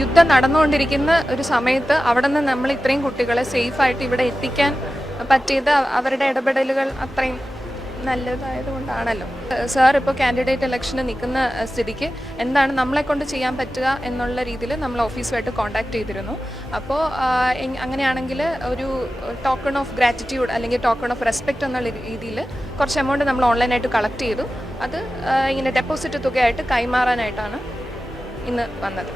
യുദ്ധം നടന്നുകൊണ്ടിരിക്കുന്ന ഒരു സമയത്ത് അവിടെ നിന്ന് നമ്മൾ ഇത്രയും കുട്ടികളെ സേഫായിട്ട് ഇവിടെ എത്തിക്കാൻ പറ്റിയത് അവരുടെ ഇടപെടലുകൾ അത്രയും നല്ലതായതുകൊണ്ടാണല്ലോ. സാർ ഇപ്പോൾ കാൻഡിഡേറ്റ് ഇലക്ഷന് നിൽക്കുന്ന സ്ഥിതിക്ക് എന്താണ് നമ്മളെ കൊണ്ട് ചെയ്യാൻ പറ്റുക എന്നുള്ള രീതിയിൽ നമ്മൾ ഓഫീസുമായിട്ട് കോൺടാക്ട് ചെയ്തിരുന്നു. അപ്പോൾ അങ്ങനെയാണെങ്കിൽ ഒരു ടോക്കൺ ഓഫ് ഗ്രാറ്റിറ്റ്യൂഡ് അല്ലെങ്കിൽ ടോക്കൺ ഓഫ് റെസ്പെക്റ്റ് എന്നുള്ള രീതിയിൽ കുറച്ച് എമൗണ്ട് നമ്മൾ ഓൺലൈനായിട്ട് കളക്ട് ചെയ്തു. അത് ഇങ്ങനെ ഡെപ്പോസിറ്റ് തുകയായിട്ട് കൈമാറാനായിട്ടാണ് ഇന്ന് വന്നത്.